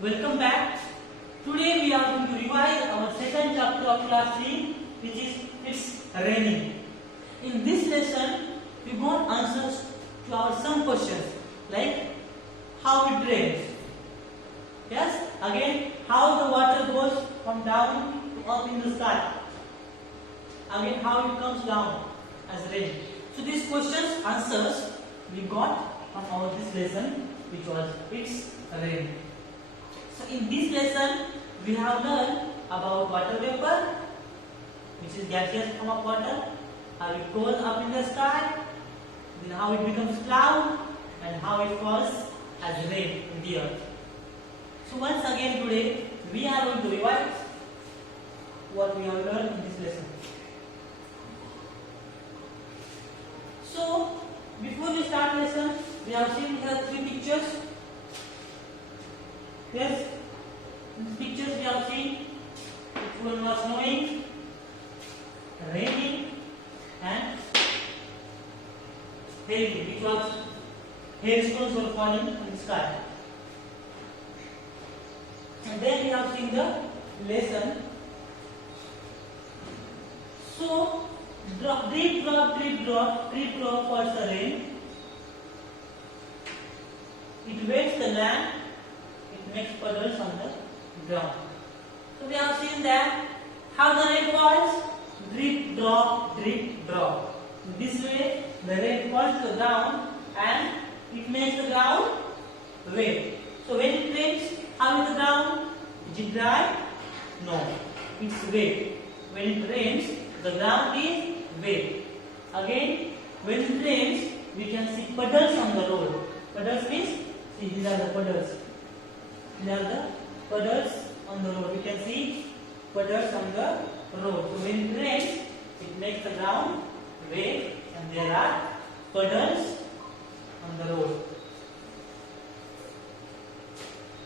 Welcome back. Today we are going to revise our second chapter of class 3, which is It's Raining. In this lesson, we want answers to our some questions like how it rains. Yes, again how the water goes from down to up in the sky. Again how it comes down as rain. So these questions answers we got from our this lesson, which was It's Rain. So in this lesson we have learned about water vapor, which is gaseous form of water, how it goes up in the sky, then how it becomes cloud, and how it falls as rain in the earth. So once again today we are going to revise what we have learned in this lesson. So before we start lesson, we have seen here three pictures. Yes, in the pictures we have seen which one was snowing, raining, and hailing, which was hailstones were falling in the sky. And then we have seen the lesson. So drip drop, drip drop, drip drop falls the rain. It wets the land. It makes puddles on the ground. So we have seen that how the rain falls. Drip drop, drip drop. In this way, the rain falls to the ground and it makes the ground wet. So when it rains, how is the ground? Is it dry? No, it's wet. When it rains, the ground is wet. Again, when it rains, we can see puddles on the road. Puddles means, see, these are the puddles. These are the puddles on the road. You can see puddles on the road. So when it rains, it makes the ground wet and there are puddles on the road.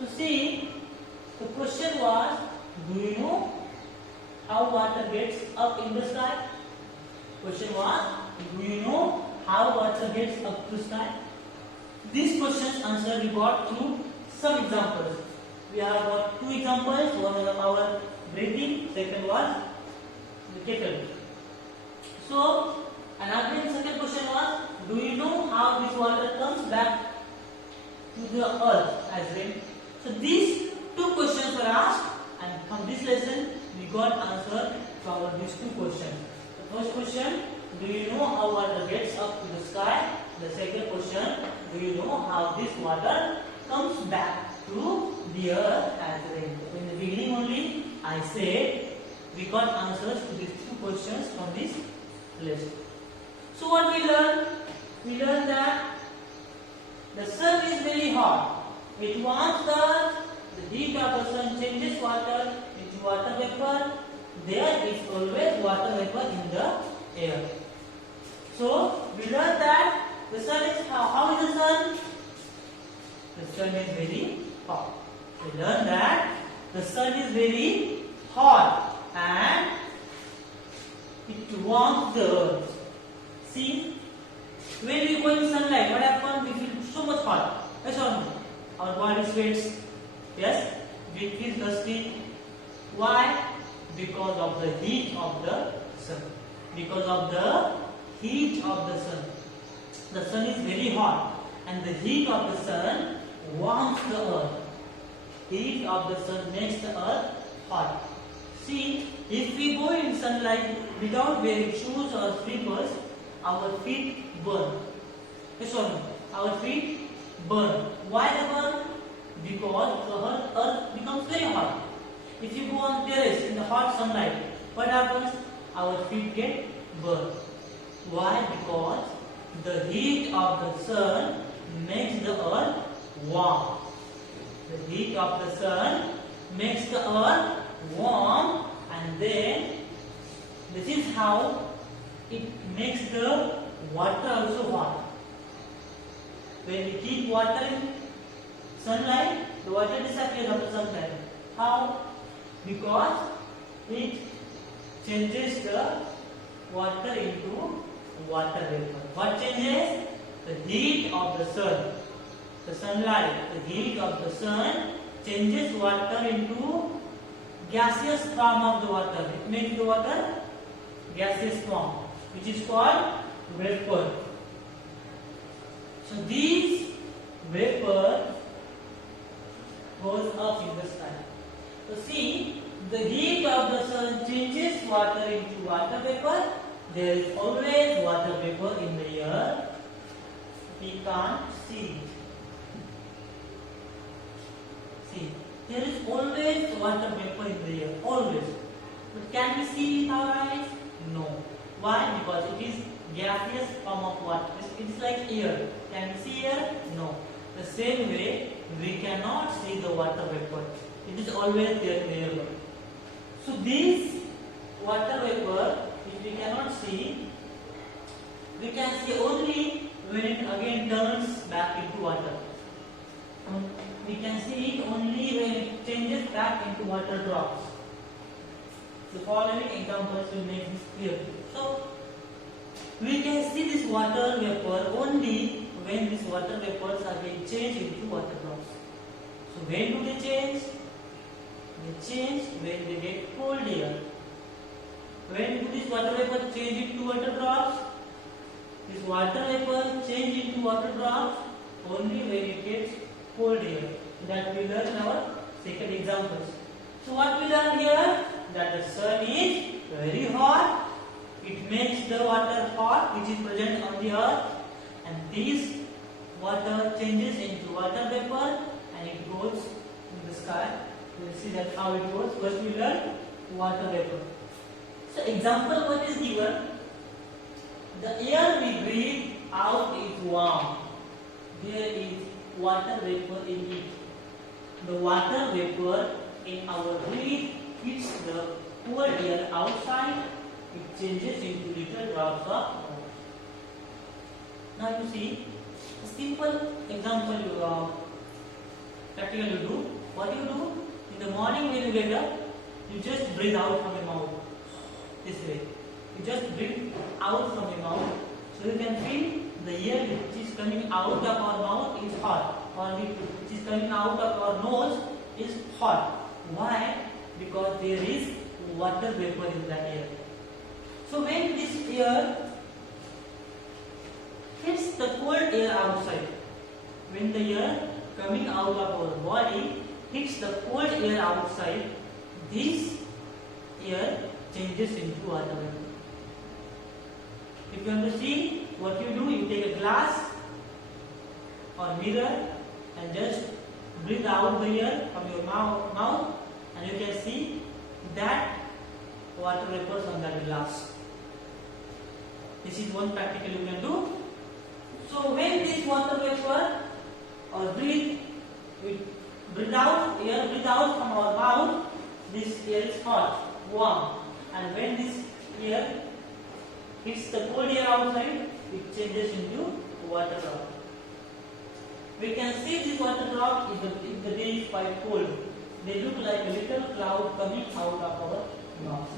So see, the question was, do you know how water gets up in the sky? Question was, do you know how water gets up to sky? This question's answer we got through some examples. We have got two examples. One was our breathing, second was the kettle. So, and again second question was, do you know how this water comes back to the earth as rain? So these two questions were asked, and from this lesson we got answer for these two questions. The first question, do you know how water gets up to the sky? The second question, do you know how this water comes back to the earth as rain? So in the beginning only I said we got answers to these two questions from this lesson. So what we learned? We learned that the sun is very hot. It warms the earth. The heat of the sun changes water into water vapor. There is always water vapor in the air. So we learned that the sun is how is the sun? The sun is very hot. We learned that the sun is very hot and it warms the earth. See, when we go in sunlight, what happens? We feel so much hot. Yes or no? Our body sweats. Yes, we feel thirsty. Why? Because of the heat of the sun. Because of the heat of the sun. The sun is very hot and the heat of the sun warms the earth. Heat of the sun makes the earth hot. See, if we go in sunlight without wearing shoes or slippers, our feet burn. Yes or no? Our feet burn. Why they burn? Because the earth becomes very hot. If you go on terrace in the hot sunlight, what happens? Our feet get burned. Why? Because the heat of the sun makes the earth warm. The heat of the sun makes the earth warm, and then this is how it makes the water also hot. When we keep water in sunlight, the water disappears after some time. How? Because it changes the water into water vapor. What changes? The heat of the sun. The sunlight, the heat of the sun changes water into gaseous form of the water. It makes the water gaseous form, which is called vapor. So these vapor goes up in the sky. So see, the heat of the sun changes water into water vapor. There is always water vapor in the air. We can't see it. See, there is always water vapor in the air, always. But can we see with our eyes? No. Why? Because it is gaseous form of water. It is like air. Can we see air? No. The same way, we cannot see the water vapor. It is always there in the air. So this water vapor, which we cannot see, we can see only when it again turns back into water. We can see it only when it changes back into water drops. The following examples will make this clear. So we can see this water vapor only when these water vapors are being changed into water drops. So when do they change? They change when they get cold air. When do these water vapors change into water drops? This water vapor change into water drops only when it gets cold air. That we learn in our second examples. So what we learn here? That the sun is very hot. It makes the water hot which is present on the earth, and this water changes into water vapor and it goes in the sky. We will see that how it goes. First we learn water vapor. So example 1 is given. The air we breathe out is warm. There is water vapor in it. The water vapor in our breath hits the cold air outside. It changes into little drops of water. Now you see a simple example practical you do. What you do? In the morning when you wake up, you just breathe out from your mouth. This way. You just breathe out from your mouth. So you can feel the air which is coming out of our mouth is hot, or which is coming out of our nose is hot. Why? Because there is water vapor in the air. So when this air hits the cold air outside, when the air coming out of our body hits the cold air outside, this air changes into water vapor. If you want to see what you do, you take a glass or mirror and just breathe out the air from your mouth, and you can see that water vapors on that glass. This is one practical you can do. So when this water vapor or breathe out from our mouth, this air is hot, warm, and when this air hits the cold air outside, it changes into water drop. We can see this water drop if the day is quite cold. They look like a little cloud coming out of our mouth.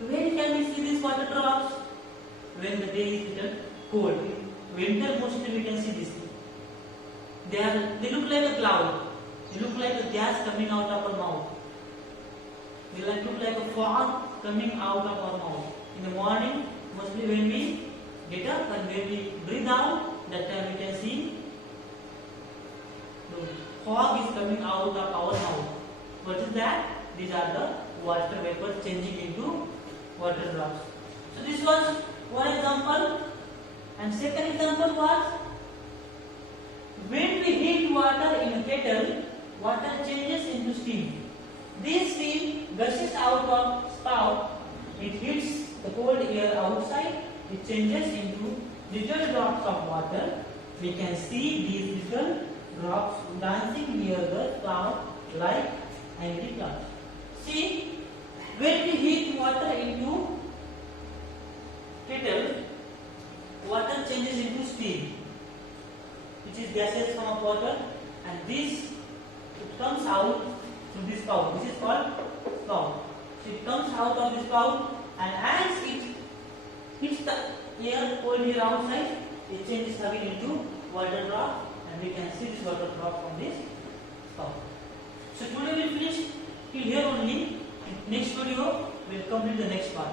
When can we see these water drops? When the day is little cold. In winter mostly we can see this. They look like a cloud. They look like a gas coming out of our mouth. They look like a fog coming out of our mouth. In the morning, mostly when we get up and when we breathe out, that time we can see the fog is coming out of our mouth. What is that? These are the water vapors changing into water drops. So this was one example, and second example was when we heat water in a kettle, water changes into steam. This steam gushes out of spout. It hits the cold air outside. It changes into little drops of water. We can see these little drops dancing near the spout like angry clouds. See, when we heat water into kettle, water changes into steam, which is gaseous form of water, and this it comes out through this spout. This is called spout. So it comes out of this spout, and as it hits the air, cold air outside, it changes again into water drop, and we can see this water drop from this spout. video, we'll complete the next part.